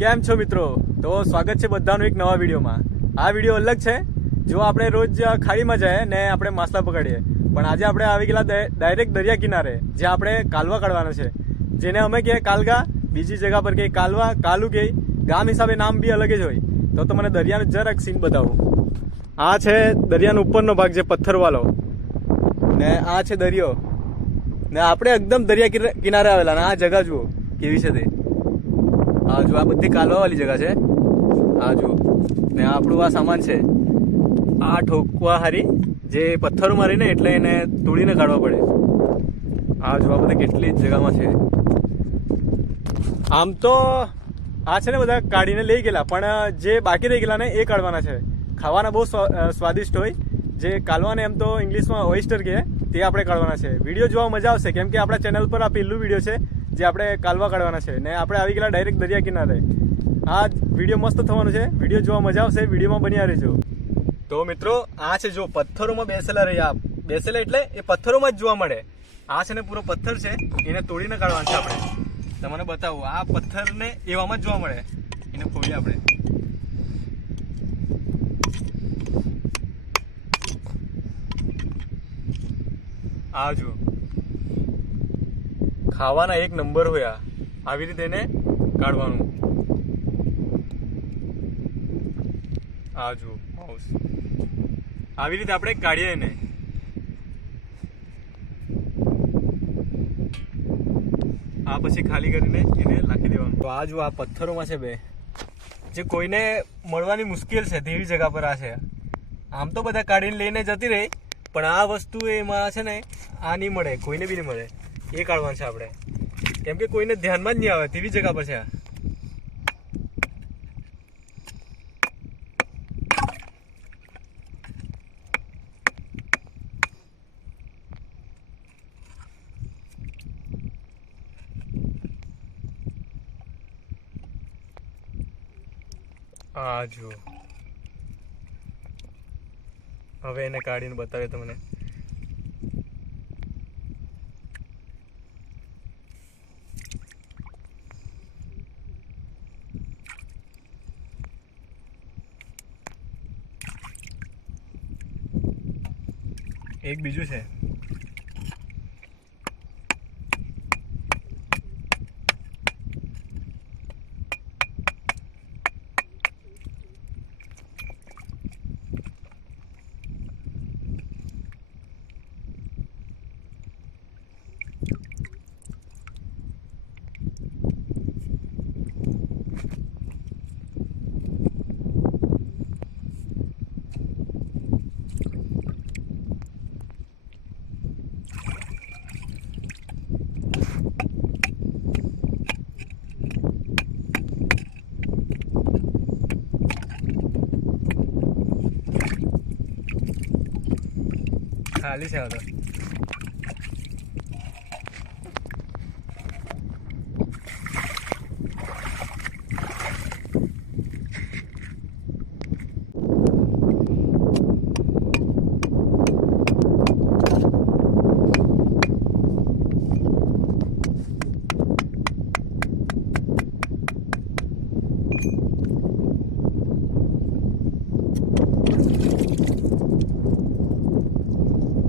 કેમ છો મિત્રો? તો સ્વાગત છે બધાનું એક નવા વિડીયોમાં. આ વિડીયો અલગ છે. જો આપણે રોજ ખાડીમાં જાય ને આપણે માછલા પકડીએ, પણ આજે આપણે આવી ગયેલા ડાયરેક્ટ દરિયા કિનારે, જે આપણે કાલવા કાઢવાનો છે, જેને અમે કહીએ કાલગા, બીજી જગ્યા પર કહીએ કાલવા, કાલુ કહીએ. ગામ હિસાબે નામ બી અલગ જ હોય. તો તમને દરિયાનો જરાક સીન બતાવું. આ છે દરિયાનો ઉપરનો ભાગ, જે પથ્થરવાળો, ને આ છે દરિયો, ને આપણે એકદમ દરિયા કિનારે આવેલા. ને આ જગા જુઓ કેવી છે તે. આ જો આ બધી કાલવા વાળી જગા છે. આ જુઓ, ને આપણું આ સામાન છે. આ ઠોકવા હારી જે પથ્થરો મારી ને એટલે એને તોડીને કાઢવા પડે. આ જો આ બધા કેટલી જગામાં છે. આમ તો આ છે ને બધા કાઢીને લઈ ગયેલા, પણ જે બાકી રહી ગયેલા ને એ કાઢવાના છે. ખાવાના બહુ સ્વાદિષ્ટ હોય. જે કાલવાને એમ તો ઇંગ્લિશમાં ઓઇસ્ટર કહે, તે આપણે કાઢવાના છે. વિડીયો જોવા મજા આવશે, કેમ કે આપણા ચેનલ પર આ પહેલું વિડીયો છે જે આપણે કાલવા કાઢવાના છે. ને આપણે આવી ગયેલા ડાયરેક્ટ દરિયા કિનારે. આ વિડીયો મસ્ત થવાનું છે. વિડીયો જોવા મજા આવશે, વિડીયોમાં બન્યા રહેજો. તો મિત્રો, આ છે જો પથ્થરોમાં બેસેલા રહ્યા. બેસેલા એટલે એ પથ્થરોમાં જ જોવા મળે. આ છે ને પૂરો પથ્થર છે, એને તોડીને કાઢવાનું છે આપણે. તમને બતાવું, આ પથ્થરને એવામાં જ જોવા મળે. એને ફોડીએ આપણે. આ જુઓ, ખાવાના એક નંબર હોય. આવી રીતે એને કાઢવાનું. આ જુઓ માઉસ, આવી રીતે આપણે કાઢીએ એને. આ પછી ખાલી કરીને એને નાખી દેવાનું. તો આ જુઓ, આ પથ્થરોમાં છે બે, જે કોઈને મળવાની મુશ્કેલ છે તેવી જગ્યા પર આ છે. આમ તો બધા કાઢીને લઈને જતી રહી, પણ આ વસ્તુ એમાં છે ને, આ નહીં મળે, કોઈને બી નહીં મળે. એ કાઢવાનું છે આપણે, કેમ કે કોઈને ધ્યાનમાં જ નહીં આવે તેવી જગ્યા પર છે આ. આ જુઓ, હવે એને કાઢીને બતાવે તમને. એક બીજું છે. ખાલી છે હવે.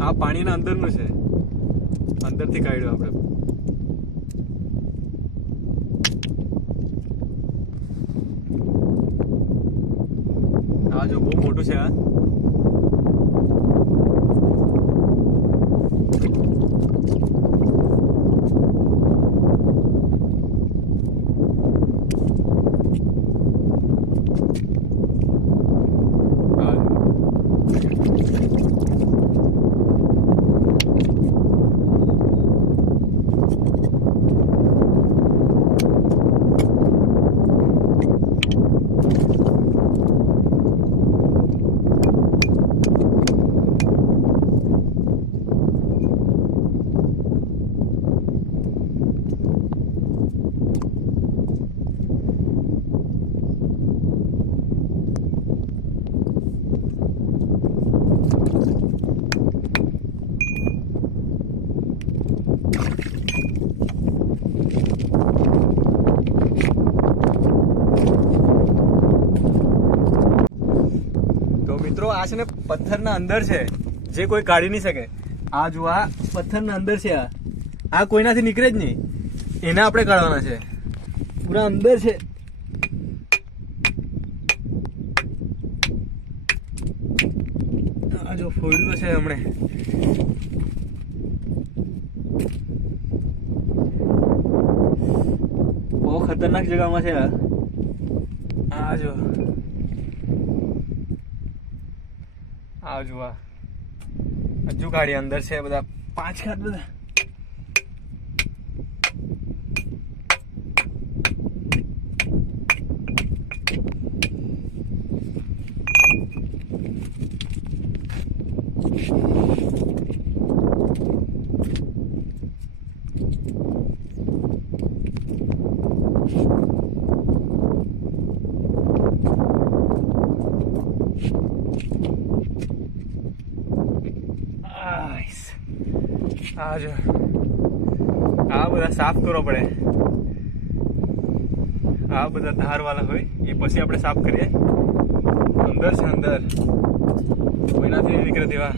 આ પાણીના અંદરનું છે, અંદરથી કાઢ્યું આપણે. આ જો બહુ મોટું છે આ. આ છે ને પથ્થરના અંદર છે, જે કોઈ કાઢી નહીં શકે. આ જો આ પથ્થરના અંદર છે, આ કોઈનાથી નીકળે જ નહીં, એને આપણે કાઢવાના છે. પૂરા અંદર છે. આ જો ફોડ્યું છે હમણે. બહુ ખતરનાક જગ્યામાં છે આ જો. આ જો આ હજુ ગાડી અંદર છે, બધા 5 ખાટ બધા. આ જો આ બધા સાફ કરવો પડે. આ બધા ધાર વાળા હોય એ પછી આપણે સાફ કરીએ. અંદર છે, અંદર કોઈનાથી નહીં નીકળે તેવા.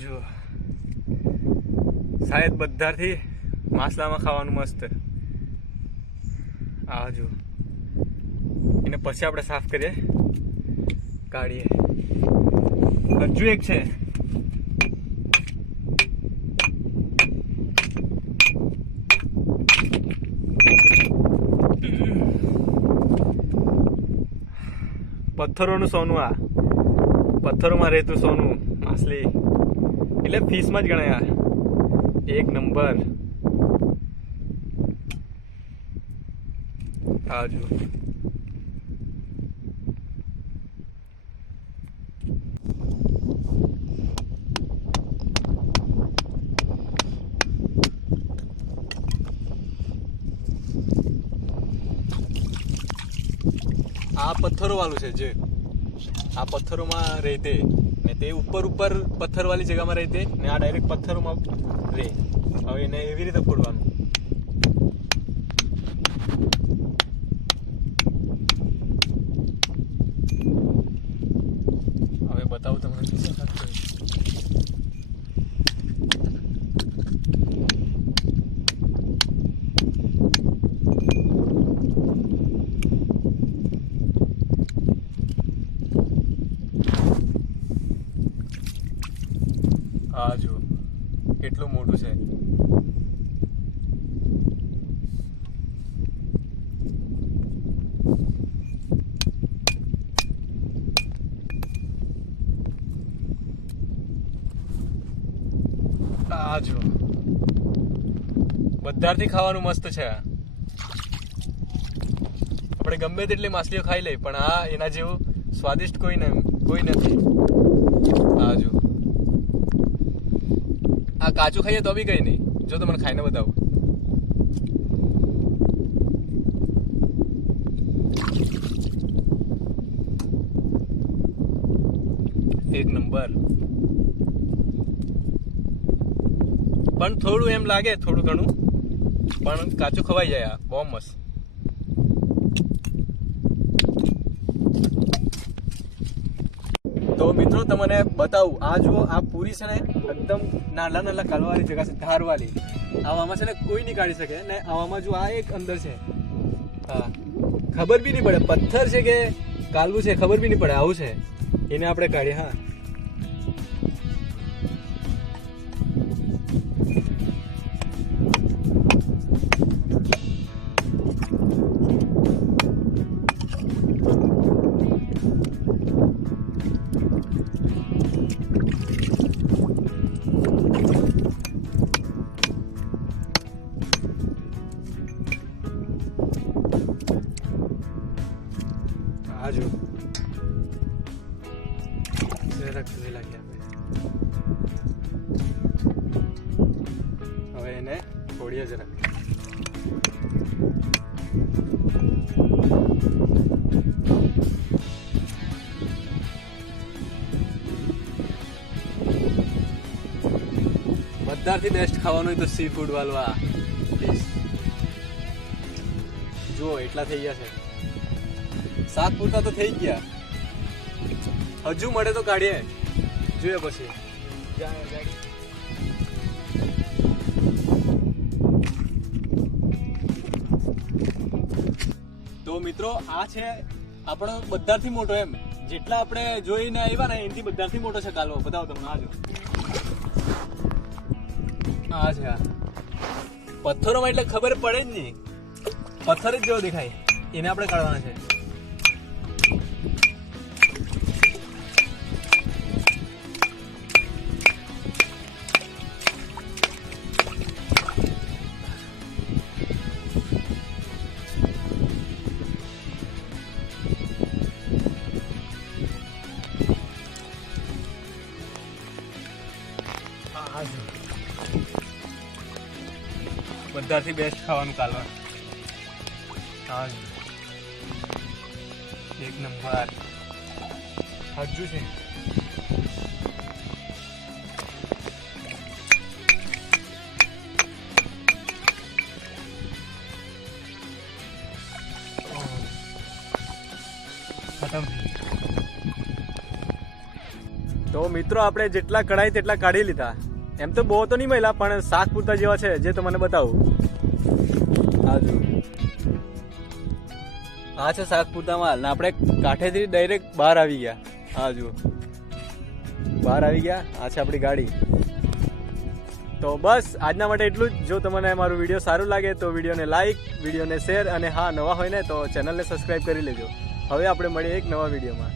જો શાયદ બધાથી માસલામાં ખાવાનું મસ્ત. આ જો એને પછી આપણે સાફ કરીએ, કાઢીએ. હજુ એક છે. પથ્થરોનું સોનું. આ પથ્થરોમાં રહેતું સોનું માછલી એટલે ફિશમાં જ ગણાય. એક નંબર. આ જો આ પથ્થરો વાળું છે, જે આ પથ્થરોમાં રહેતે ને તે ઉપર પથ્થર વાળી જગ્યામાં રહેતે ને આ ડાયરેક્ટ પથ્થરોમાં રહે. હવે એને એવી રીતે ફોડવાનું. હવે બતાવું તમને. આ જો કેટલું મોટું છે. આ જો બધાથી ખાવાનું મસ્ત છે. આપણે ગમે તેટલી માછલીઓ ખાઈ લઈ પણ આ એના જેવું સ્વાદિષ્ટ કોઈ નથી. આ જો આ કાચું ખાઈએ તો બી કઈ નહીં. જો તમને ખાઈને બતાવું. એક નંબર. પણ થોડું એમ લાગે, થોડું ઘણું, પણ કાચું ખવાઈ જાય. આ બહુ મસ્ત. તો મિત્રો તમને બતાવું. આ જુઓ, આ પૂરી છે ને એકદમ નાના કાલવાળી જગ્યા છે, ધારવાળી. આવામાં છે ને કોઈ નહીં કાઢી શકે. ને આવામાં જો આ એક અંદર છે, હા ખબર બી નહીં પડે પથ્થર છે કે કાલવું છે, ખબર બી નહીં પડે. આવું છે, એને આપણે કાઢીએ. હા આ જો જરાક ધોયેલા ગયા. હવે એને છોડીએ જરાક. બધાથી બેસ્ટ ખાવાનું હોય તો સી ફૂડ વાળું આ ડીશ. જુઓ એટલા થઈ ગયા છે, શાક પૂરતા તો થઈ ગયા, હજુ મળે તો કાઢીએ, જોઈએ પછી. તો મિત્રો આ છે આપણો બધાથી મોટો, એમ જેટલા આપણે જોઈને આવ્યા ને એનાથી બધાથી મોટો છે કાલવો. બતાવો તમને, આ જો આ છે. આ પથ્થરોમાં એટલે ખબર પડે જ નહીં, પથ્થર જ જેવો દેખાય, એને આપણે કાઢવાના છે. બધાથી બેસ્ટ ખાવાનું કાલવા. હા એક નંબર હજુ છે. તો મિત્રો આપણે જેટલા કઢાઈ તેટલા કાઢી લીધા. એમ તો બહુ તો નહીં મળ્યા, પણ શાક પૂરતા જેવા છે જે તમને બતાવું. હા જો આ છે શાક પૂરતા માલ, ને આપણે કાંઠેથી ડાયરેક્ટ બહાર આવી ગયા. હા જુઓ બહાર આવી ગયા. આ છે આપણી ગાડી. તો બસ આજના માટે એટલું જ. જો તમને મારું વિડીયો સારું લાગે તો વિડીયોને લાઈક, વિડીયોને શેર, અને હા નવા હોય ને તો ચેનલને સબસ્ક્રાઈબ કરી લેજો. હવે આપણે મળીએ એક નવા વિડીયોમાં.